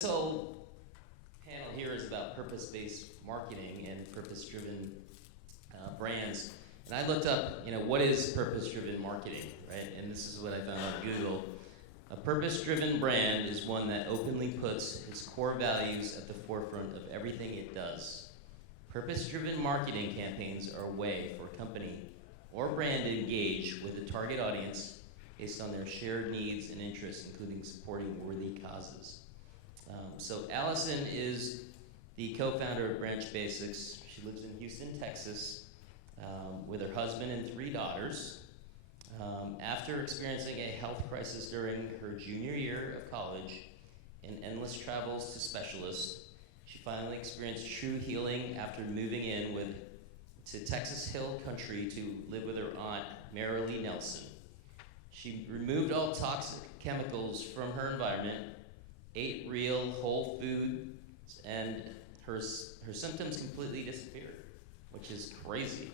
This whole panel here is about purpose-based marketing and purpose-driven brands. And I looked up, what is purpose-driven marketing, right? And this is what I found on Google. A purpose-driven brand is one that openly puts its core values at the forefront of everything it does. Purpose-driven marketing campaigns are a way for a company or brand to engage with the target audience based on their shared needs and interests, including supporting worthy causes. So Allison is the co-founder of Branch Basics. She lives in Houston, Texas, with her husband and 3 daughters. After experiencing a health crisis during her junior year of college and endless travels to specialists, she finally experienced true healing after moving in to Texas Hill Country to live with her aunt, Marilee Nelson. She removed all toxic chemicals from her environment, ate real whole food, and her symptoms completely disappeared, which is crazy.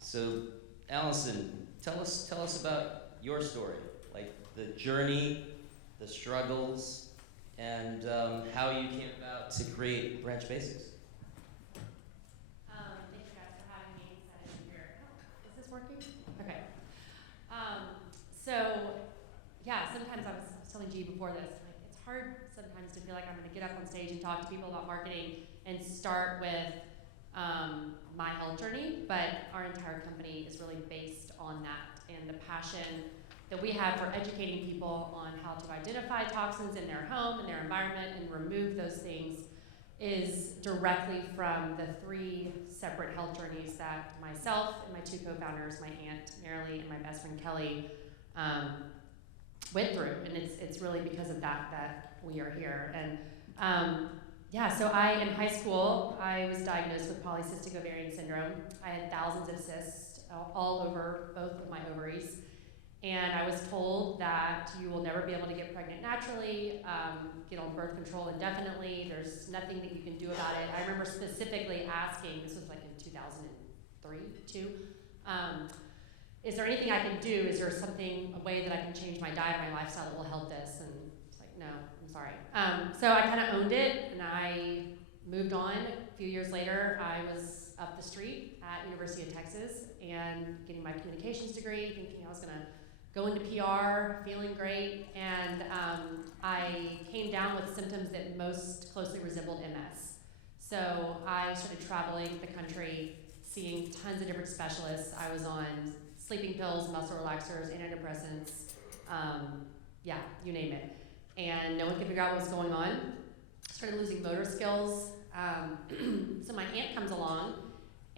So Allison, tell us about your story, like the journey, the struggles, and how you came about to create Branch Basics. Thank you guys for having me. Excited to be here. Is this working? Okay. Sometimes I was telling G before this, it's hard sometimes to feel like I'm going to get up on stage and talk to people about marketing and start with my health journey, but our entire company is really based on that and the passion that we have for educating people on how to identify toxins in their home and their environment and remove those things is directly from the 3 separate health journeys that myself and my 2 co-founders, my aunt Marilee and my best friend Kelly, went through, and it's really because of that we are here. And so in high school, I was diagnosed with polycystic ovarian syndrome. I had thousands of cysts all over both of my ovaries, and I was told that you will never be able to get pregnant naturally, get on birth control indefinitely, there's nothing that you can do about it. I remember specifically asking, this was like in 2003, 2, is there anything I can do? Is there a way that I can change my diet, my lifestyle that will help this? And it's like, no, I'm sorry. So I kind of owned it, and I moved on. A few years later, I was up the street at University of Texas and getting my communications degree, thinking I was going to go into PR, feeling great, and I came down with symptoms that most closely resembled MS. So I started traveling the country, seeing tons of different specialists. I was on sleeping pills, muscle relaxers, antidepressants, you name it. And no one could figure out what was going on. Started losing motor skills. So my aunt comes along,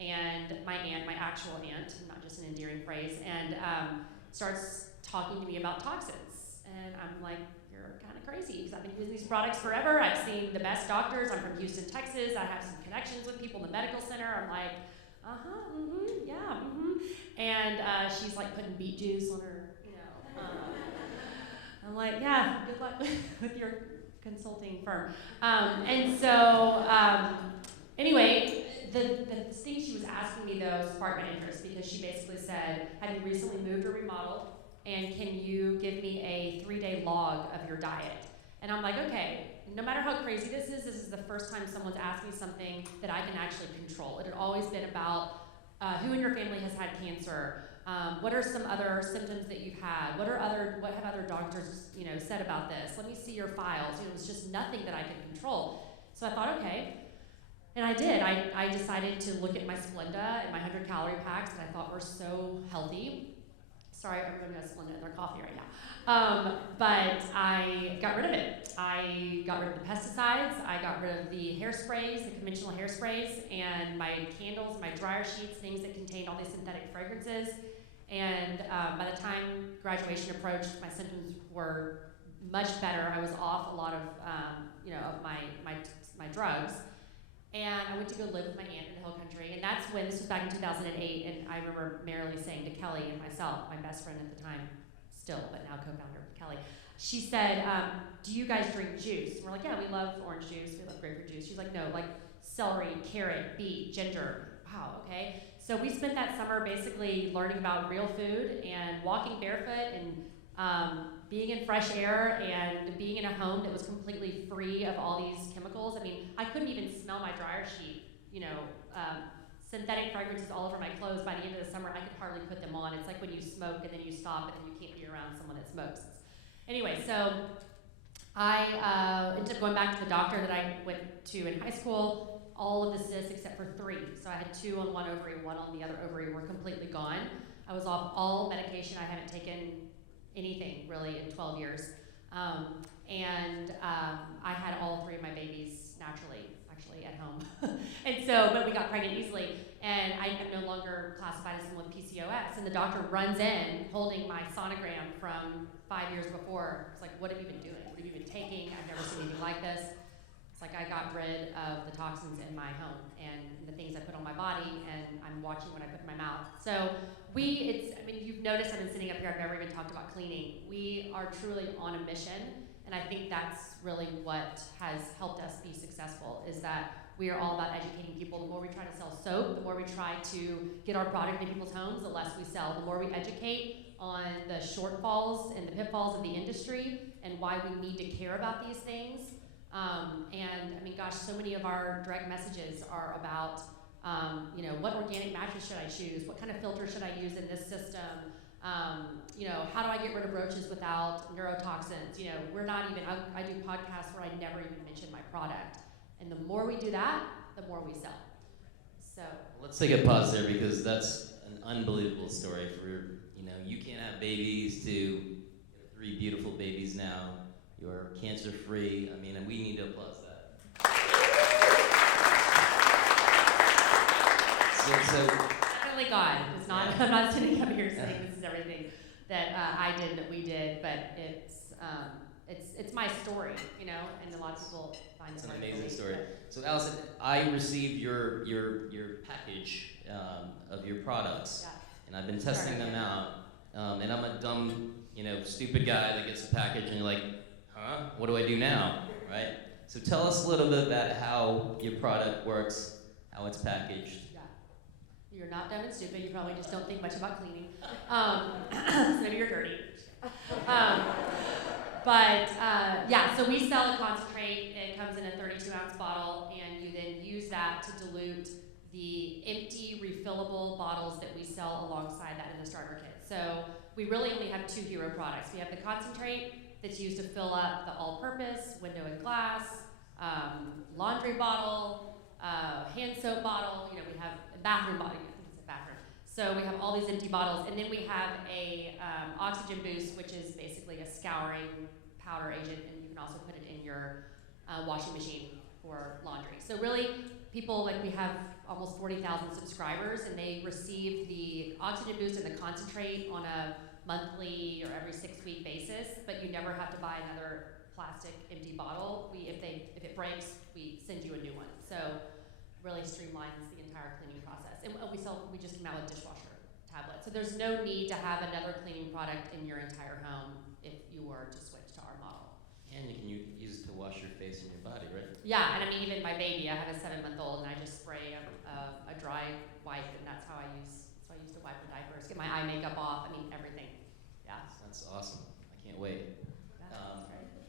and my actual aunt, not just an endearing phrase, and starts talking to me about toxins. And I'm like, you're kind of crazy, because I've been using these products forever. I've seen the best doctors. I'm from Houston, Texas. I have some connections with people in the medical center. I'm like, and she's like putting beet juice on her, I'm like, yeah, good luck with your consulting firm. Anyway, the thing she was asking me though sparked my interest, because she basically said, have you recently moved or remodeled? And can you give me a 3-day log of your diet? And I'm like, okay, no matter how crazy this is the first time someone's asked me something that I can actually control. It had always been about who in your family has had cancer, what are some other symptoms that you've had, what have other doctors said about this, let me see your files. It was just nothing that I could control. So I thought, okay, and I did. I decided to look at my Splenda and my 100-calorie packs that I thought were so healthy. Sorry, everyone has Splenda in their coffee right now. But I got rid of it. I got rid of the pesticides. I got rid of the hairsprays, the conventional hairsprays, and my candles, my dryer sheets, things that contained all these synthetic fragrances. And by the time graduation approached, my symptoms were much better. I was off a lot of, of my drugs. And I went to go live with my aunt in the hill country, and that's when, this was back in 2008, and I remember Marilee saying to Kelly and myself, my best friend at the time, still, but now co-founder Kelly, she said, do you guys drink juice? And we're like, yeah, we love orange juice, we love grapefruit juice. She's like, no, like celery, carrot, beet, ginger. Wow, okay. So we spent that summer basically learning about real food and walking barefoot and being in fresh air and being in a home that was completely free of all these chemicals. I mean, I couldn't even smell my dryer sheet, synthetic fragrances all over my clothes. By the end of the summer, I could hardly put them on. It's like when you smoke and then you stop and then you can't be around someone that smokes. Anyway, so I ended up going back to the doctor that I went to in high school. All of the cysts except for 3. So I had 2 on one ovary, 1 on the other ovary were completely gone. I was off all medication. I haven't taken anything really in 12 years. I had all 3 of my babies naturally, actually at home. But we got pregnant easily, and I am no longer classified as someone with PCOS. And the doctor runs in holding my sonogram from 5 years before. It's like, what have you been doing? What have you been taking? I've never seen anything like this. It's like I got rid of the toxins in my home and the things I put on my body, and I'm watching what I put in my mouth. So you've noticed I've been sitting up here, I've never even talked about cleaning. We are truly on a mission, and I think that's really what has helped us be successful, is that we are all about educating people. The more we try to sell soap, the more we try to get our product into people's homes, the less we sell. The more we educate on the shortfalls and the pitfalls of the industry and why we need to care about these things. So many of our direct messages are about, what organic mattress should I choose? What kind of filter should I use in this system? How do I get rid of roaches without neurotoxins? We're not even, I do podcasts where I never even mention my product. And the more we do that, the more we sell. So. Let's take a pause there, because that's an unbelievable story for, you can't have babies to 3 beautiful babies now. You're cancer free. And we need to applaud that. So definitely God. It's not. Yeah. I'm not sitting up here saying this is everything that I did, that we did, but it's my story, and a lot of people find it's it. It's an amazing story. So Allison, I received your package of your products, yeah. And I've been testing them out. And I'm a dumb, stupid guy that gets a package and you're like, huh? What do I do now, right? So tell us a little bit about how your product works, how it's packaged. Yeah. You're not dumb and stupid. You probably just don't think much about cleaning. So maybe you're dirty. So we sell a concentrate. It comes in a 32-ounce bottle, and you then use that to dilute the empty refillable bottles that we sell alongside that in the starter kit. So we really only have 2 hero products. We have the concentrate that's used to fill up the all-purpose window and glass, laundry bottle, hand soap bottle. We have a bathroom bottle. I think it's a bathroom. So we have all these empty bottles, and then we have a oxygen boost, which is basically a scouring powder agent, and you can also put it in your washing machine for laundry. So really, people, we have almost 40,000 subscribers, and they receive the oxygen boost and the concentrate on a monthly or every 6-week basis, but you never have to buy another plastic empty bottle. If it breaks, we send you a new one. So really streamlines the entire cleaning process. And we just came out with dishwasher tablets. So there's no need to have another cleaning product in your entire home if you were to switch to our model. And you can use it to wash your face and your body, right? Yeah, and even my baby, I have a 7-month-old, and I just spray a dry wipe, and that's how I use to wipe the diapers, get my eye makeup off, everything. Yeah. That's awesome. I can't wait. Right.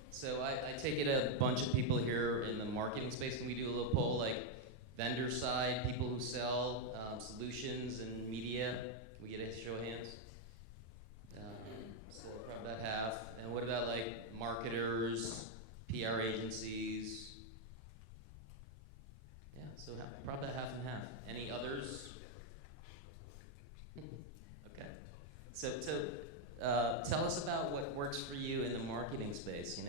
So I take it a bunch of people here in the marketing space. Can we do a little poll, like vendor side, people who sell solutions and media? Can we get a show of hands? So probably about half. And what about marketers, PR agencies? Yeah, so probably about half and half. Any others? Okay. So tell us about what works for you in the marketing space.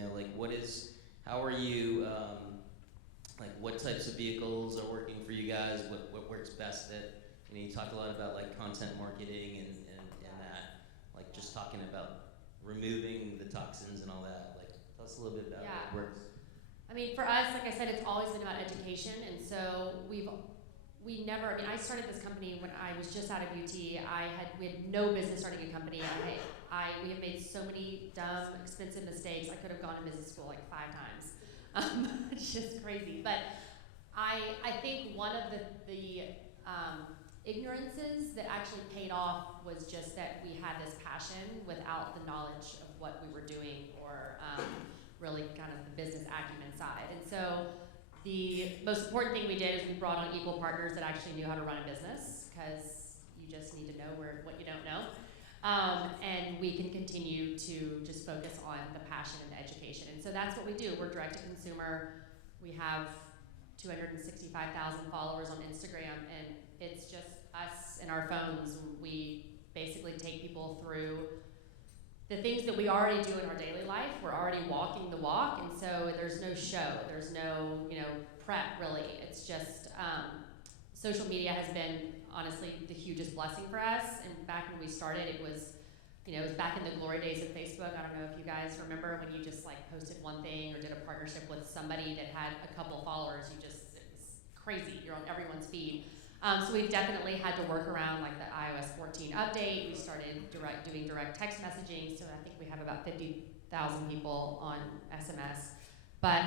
How are you, what types of vehicles are working for you guys? What works best you talk a lot about content marketing and that, just talking about removing the toxins and all that. Tell us a little bit about what works. For us, like I said, it's always been about education, and so I started this company when I was just out of UT. We had no business starting a company. We have made so many dumb, expensive mistakes. I could have gone to business school 5 times. It's just crazy. But I think one of the ignorances that actually paid off was just that we had this passion without the knowledge of what we were doing or really kind of the business acumen side. And so the most important thing we did is we brought on equal partners that actually knew how to run a business, because you just need to know what you don't know. And we can continue to just focus on the passion and the education. And so that's what we do. We're direct to consumer. We have 265,000 followers on Instagram, and it's just us and our phones. We basically take people through the things that we already do in our daily life. We're already walking the walk, and so there's no show, there's no prep really. It's just social media has been honestly the hugest blessing for us. And back when we started, it was back in the glory days of Facebook. I don't know if you guys remember when you just like posted one thing or did a partnership with somebody that had a couple followers. It was crazy. You're on everyone's feed. So we've definitely had to work around like the iOS 14 update. We started doing direct text messaging. So I think we have about 50,000 people on SMS. But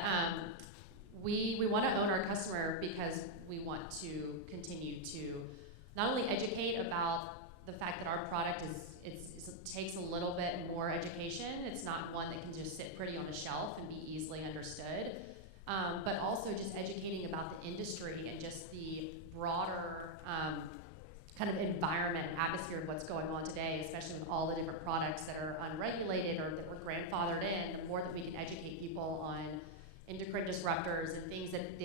we want to own our customer, because we want to continue to not only educate about the fact that our product it takes a little bit more education. It's not one that can just sit pretty on a shelf and be easily understood, but also just educating about the industry and just the broader kind of environment and atmosphere of what's going on today, especially with all the different products that are unregulated or that were grandfathered in. The more that we can educate people on endocrine disruptors and things that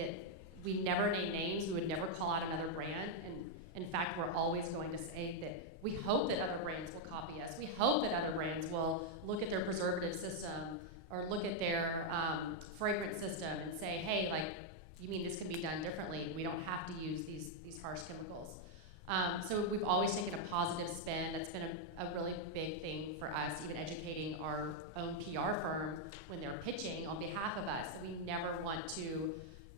we never name names, we would never call out another brand. And in fact, we're always going to say that we hope that other brands will copy us. We hope that other brands will look at their preservative system or look at their fragrance system and say, hey, like, you mean this can be done differently? We don't have to use these harsh chemicals. So we've always taken a positive spin. That's been a really big thing for us, even educating our own PR firm when they're pitching on behalf of us. So we never want to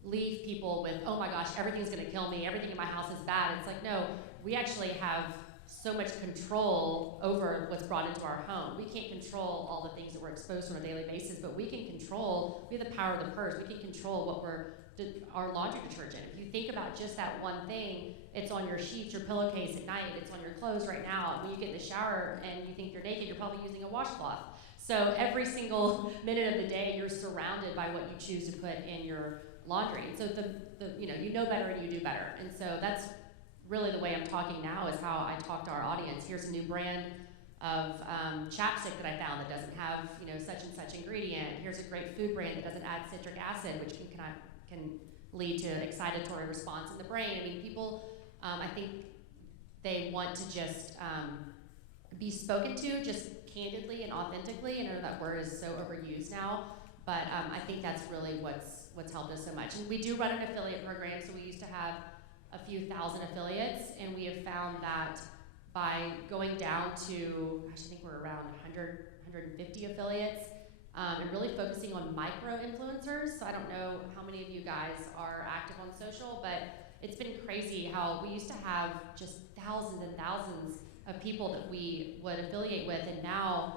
leave people with, oh my gosh, everything's gonna kill me, everything in my house is bad. It's like, no, we actually have so much control over what's brought into our home. We can't control all the things that we're exposed to on a daily basis, but we have the power of the purse. We can control our laundry detergent. If you think about just that one thing, it's on your sheets, your pillowcase at night, it's on your clothes right now. When you get in the shower and you think you're naked, you're probably using a washcloth. So every single minute of the day, you're surrounded by what you choose to put in your laundry. So you know better and you do better. And so that's really the way I'm talking now, is how I talk to our audience. Here's a new brand of chapstick that I found that doesn't have such and such ingredient. Here's a great food brand that doesn't add citric acid, which can lead to excitatory response in the brain. I mean, people, I think they want to just be spoken to just candidly and authentically. I know that word is so overused now, but I think that's really what's helped us so much. And we do run an affiliate program, so we used to have a few thousand affiliates, and we have found that by going down to, I think we're around 100, 150 affiliates, and really focusing on micro influencers. So I don't know how many of you guys are active on social, but it's been crazy how we used to have just thousands and thousands of people that we would affiliate with,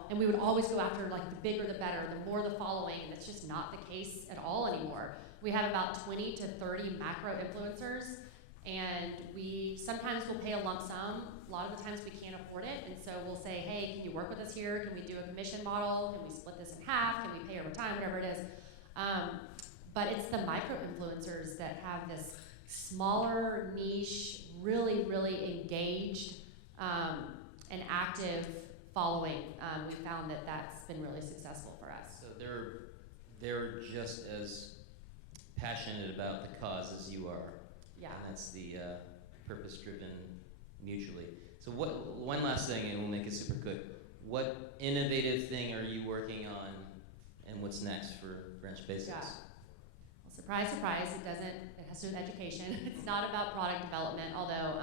and we would always go after like the bigger the better, the more the following, and that's just not the case at all anymore. We have about 20 to 30 macro influencers, and we sometimes will pay a lump sum. A lot of the times we can't afford it, and so we'll say, hey, can you work with us here? Can we do a commission model? Can we split this in half? Can we pay over time? Whatever it is. But it's the micro influencers that have this smaller niche, really, really engaged and active following. We found that that's been really successful for us. So they're just as passionate about the cause as you are. Yeah. And that's the purpose-driven mutually. So one last thing, and we'll make it super quick. What innovative thing are you working on, and what's next for Branch Basics? Yeah. Well, surprise, surprise, it has to do with education. It's not about product development, although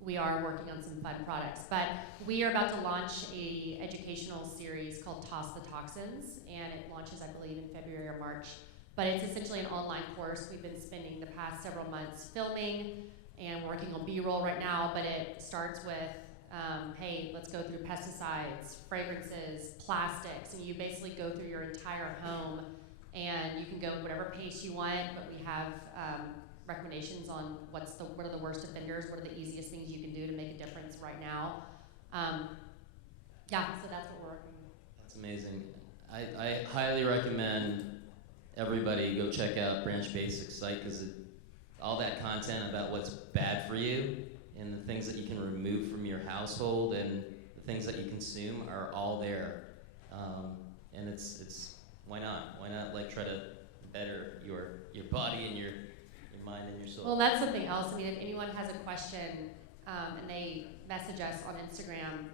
we are working on some fun products. But we are about to launch a educational series called Toss the Toxins, and it launches, I believe, in February or March. But it's essentially an online course. We've been spending the past several months filming and working on B-roll right now, but it starts with, hey, let's go through pesticides, fragrances, plastics, and you basically go through your entire home, and you can go whatever pace you want, but we have recommendations on what are the worst offenders, what are the easiest things you can do to make a difference right now. Yeah, so that's what we're working on. That's amazing. I highly recommend everybody go check out Branch Basics site because all that content about what's bad for you and the things that you can remove from your household and the things that you consume are all there. And it's why not? Why not like try to better your body and your mind and your soul? Well, that's something else. I mean, if anyone has a question and they message us on Instagram,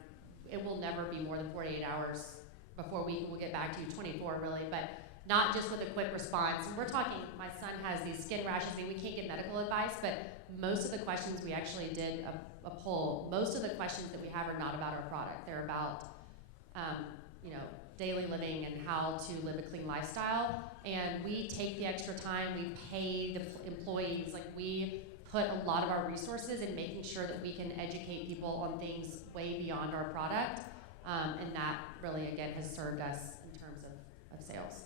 it will never be more than 48 hours before we will get back to you, 24 really, but not just with a quick response. And we're talking, my son has these skin rashes. I mean, we can't give medical advice, but most of the questions, we actually did a poll. Most of the questions that we have are not about our product. They're about, daily living and how to live a clean lifestyle. And we take the extra time, we pay the employees, like we put a lot of our resources in making sure that we can educate people on things way beyond our product. And that really, again, has served us in terms of sales.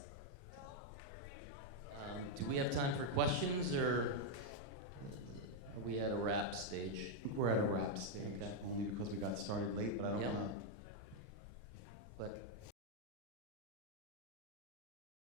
Do we have time for questions, or are we at a wrap stage? I think we're at a wrap stage, Okay. only because we got started late, but I don't Yep. want to. But